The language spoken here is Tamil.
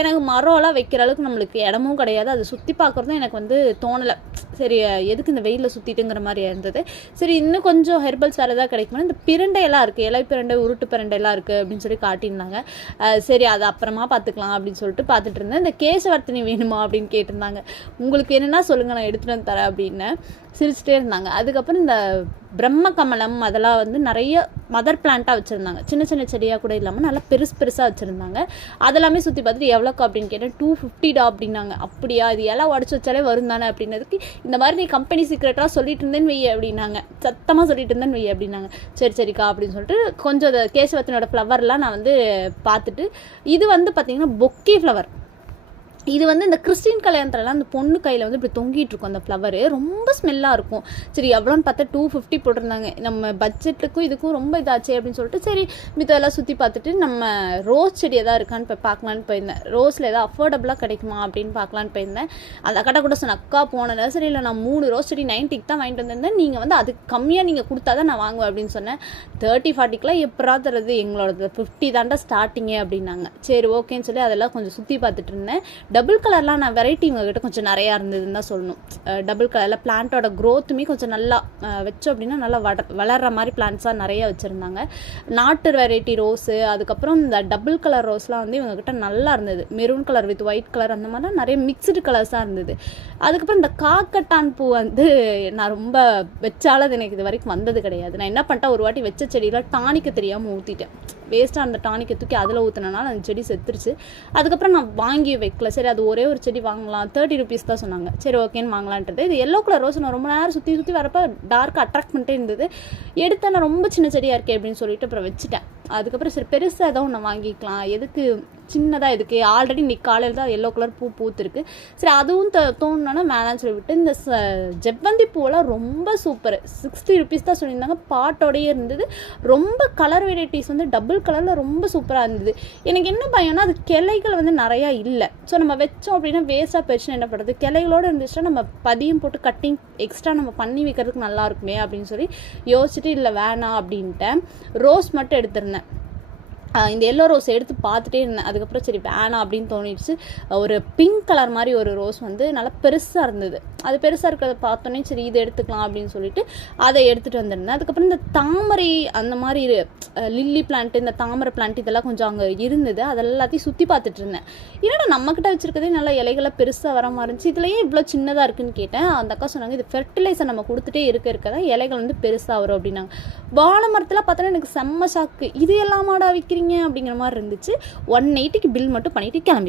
எனக்கு மரம்லாம் வைக்கிற அளவுக்கு நம்மளுக்கு இடமும் கிடையாது, அதை சுற்றி பார்க்குறதும் எனக்கு வந்து தோணலை. சரி எதுக்கு இந்த வெயிலில் சுற்றிட்டுங்கிற மாதிரி இருந்தது. சரி இன்னும் கொஞ்சம் ஹெர்பல்ஸ் வேறு எதாவது கிடைக்குமா, இந்த பிரண்டையெல்லாம் இருக்குது, இலை பிரண்டை உருட்டு பிரண்டையெல்லாம் இருக்குது அப்படின்னு சொல்லி காட்டியிருந்தாங்க. சரி அது அப்புறமா பார்த்துக்கலாம் அப்படின்னு சொல்லிட்டு பார்த்துட்டு இருந்தேன். இந்த கேசவர்த்தினி வேணுமா அப்படின்னு கேட்டிருந்தாங்க. உங்களுக்கு என்னென்னா சொல்லுங்கள், நான் எடுத்துகிட்டு வந்து தரேன் அப்படின்னு சிரிச்சிட்டே இருந்தாங்க. அதுக்கப்புறம் இந்த பிரம்ம கமலம் அதெல்லாம் வந்து நிறைய மதர் பிளான்ட்டாக வச்சுருந்தாங்க, சின்ன சின்ன செடியாக கூட இல்லாமல் நல்லா பெருசாக வச்சுருந்தாங்க. அதெல்லாமே சுற்றி பார்த்துட்டு எவ்வளோக்கா அப்படின்னு கேட்டேன். 250 அப்படின்னாங்க. அப்படியா, இது எல்லாம் உடச்சி வச்சாலே வரும் தானே அப்படின்னதுக்கு, இந்த மாதிரி நீ கம்பெனி சீக்ரெட்டாக சொல்லிட்டு இருந்தேன்னு வெய்ய அப்படின்னாங்க, சத்தமாக சொல்லிட்டு இருந்தேன்னு வெய்ய அப்படின்னாங்க. சரிக்கா அப்படின்னு சொல்லிட்டு கொஞ்சம் கேசவத்தினோட ஃப்ளவர்லாம் நான் வந்து பார்த்துட்டு, இது வந்து பார்த்திங்கன்னா பொக்கே ஃப்ளவர். இது வந்து இந்த கிறிஸ்டின் கல்யாணத்துலலாம் அந்த பொண்ணு கையில் வந்து இப்படி தொங்கிட்டு இருக்கும் அந்த ஃப்ளவரு, ரொம்ப ஸ்மெல்லாக இருக்கும். சரி எவ்வளோன்னு பார்த்தா 250 போட்டிருந்தாங்க. நம்ம பட்ஜெட்டுக்கும் இதுக்கும் ரொம்ப இதாச்சே அப்படின்னு சொல்லிட்டு சரி மித்தெல்லாம் சுற்றி பார்த்துட்டு நம்ம ரோஸ் செடி எதாவது இருக்கான்னு போய் பார்க்கலான்னு போயிருந்தேன். ரோஸில் எதாவது அஃபோர்டபுளாக கிடைக்குமா அப்படின்னு பார்க்கலான்னு போயிருந்தேன். அந்த அக்கா கூட சொன்ன, அக்கா போன நர்சரியில் நான் 3 ரோஸ் செடி 90க்கு தான் வாங்கிட்டு வந்திருந்தேன், நீங்கள் வந்து அதுக்கு கம்மியாக நீங்கள் கொடுத்தா தான் நான் வாங்குவேன் அப்படின்னு சொன்னேன். 30-40க்குலாம் எப்படா தருது, எங்களோட 50 தாண்டா ஸ்டார்டிங்கே அப்படின்னாங்க. சரி ஓகேன்னு சொல்லி அதெல்லாம் கொஞ்சம் சுற்றி பார்த்துட்டு இருந்தேன். டபுள் கலர்லாம் நான் வெரைட்டி உங்ககிட்ட கொஞ்சம் நிறையா இருந்ததுன்னு தான் சொல்லணும். டபுள் கலரில் பிளான்ட்டோட க்ரோத்துமே கொஞ்சம் நல்லா வச்சோம் அப்படின்னா நல்லா வளர்கிற மாதிரி பிளான்ட்ஸாக நிறைய வச்சுருந்தாங்க. நாட்டு வெரைட்டி ரோஸு, அதுக்கப்புறம் இந்த டபுள் கலர் ரோஸ்லாம் வந்து இவங்ககிட்ட நல்லா இருந்தது. Maroon colour with white colour அந்த மாதிரிலாம் நிறைய மிக்சடு கலர்ஸாக இருந்தது. அதுக்கப்புறம் இந்த காக்கட்டான் பூ வந்து நான் ரொம்ப வச்சாலும் அது எனக்கு இது வரைக்கும் வந்தது கிடையாது. நான் என்ன பண்ணிட்டேன், ஒரு வாட்டி வச்ச செடியில் டானிக்கு தெரியாமல் ஊற்றிட்டேன். வேஸ்ட்டாக அந்த டானிக்கை தூக்கி அதில் ஊற்றினால அந்த செடி செத்துருச்சு. அதுக்கப்புறம் நான் வாங்கி வைக்கல. சரி அது ஒரே ஒரு செடி வாங்கலாம், 30 rupees தான் சொன்னாங்க. சரி ஓகேன்னு வாங்கலான்ட்டு இது எல்லோ கலர் ரோஸ் நான் ரொம்ப நேரம் சுற்றி வரப்போ டார்க் அட்ராக்ட் பண்ணிட்டே இருந்தது. எடுத்தேன், நான் ரொம்ப சின்ன செடியாக இருக்கே அப்படின்னு சொல்லிட்டு அப்புறம் வச்சுட்டேன். அதுக்கப்புறம் சரி பெருசாக ஏதோ ஒன்று வாங்கிக்கலாம், எதுக்கு சின்னதாக எதுக்கு, ஆல்ரெடி இன்னைக்கு காலையில் தான் எல்லோ கலர் பூ பூத்துருக்கு. சரி அதுவும் தோணுன்னா வேணான்னு சொல்லிவிட்டு இந்த ஜெவ்வந்தி பூவெல்லாம் ரொம்ப சூப்பர், 60 rupees தான் சொல்லியிருந்தாங்க. பாட்டோடையே இருந்தது. ரொம்ப கலர் வெரைட்டிஸ் வந்து டபுள் கலரில் ரொம்ப சூப்பராக இருந்தது. எனக்கு என்ன பயம்னா அது கிளைகள் வந்து நிறையா இல்லை. ஸோ நம்ம வச்சோம் அப்படின்னா வேஸ்ட்டாக போயிடுச்சுன்னா என்ன பண்ணுறது, கிளைகளோடு இருந்துச்சுன்னா நம்ம பதியம் போட்டு கட்டிங் எக்ஸ்ட்ரா நம்ம பண்ணி வைக்கிறதுக்கு நல்லா இருக்குமே அப்படின்னு சொல்லி யோசிச்சுட்டு இல்லை வேணாம் அப்படின்ட்டு ரோஸ் மட்டும் எடுத்திருந்தேன். இந்த எல்லோ ரோஸ் எடுத்து பார்த்துட்டே இருந்தேன். அதுக்கப்புறம் சரி வேணாம் அப்படின்னு தோணிடுச்சு. ஒரு பிங்க் கலர் மாதிரி ஒரு ரோஸ் வந்து நல்லா பெருசாக இருந்தது. அது பெருசாக இருக்கிறத பார்த்தோன்னே சரி இது எடுத்துக்கலாம் அப்படின்னு சொல்லிட்டு அதை எடுத்துகிட்டு வந்திருந்தேன். அதுக்கப்புறம் இந்த தாமரை அந்த மாதிரி லில்லி பிளான்ட்டு, இந்த தாமரை பிளான்ட் இதெல்லாம் கொஞ்சம் அங்கே இருந்தது. அதெல்லாத்தையும் சுற்றி பார்த்துட்டு இருந்தேன். ஏன்னா நம்மக்கிட்ட வச்சுருக்கதே நல்லா இலைகளை பெருசாக வர மாதிரி இருந்துச்சு, இதுலேயே இவ்வளோ சின்னதாக இருக்குன்னு கேட்டேன். அந்த அக்கா சொன்னாங்க இது ஃபெர்டிலைசர் நம்ம கொடுத்துட்டே இருக்க தான் இலைகள் வந்து பெருசாக வரும் அப்படின்னாங்க. வாழை மரத்தில் பார்த்தோன்னா எனக்கு செம்ம ஷாக்கு, இது எல்லாமாடா விற்கிறீங்க அப்படிங்கிற மாதிரி இருந்துச்சு. 180க்கு பில் மட்டும் பண்ணிவிட்டு கிளம்பி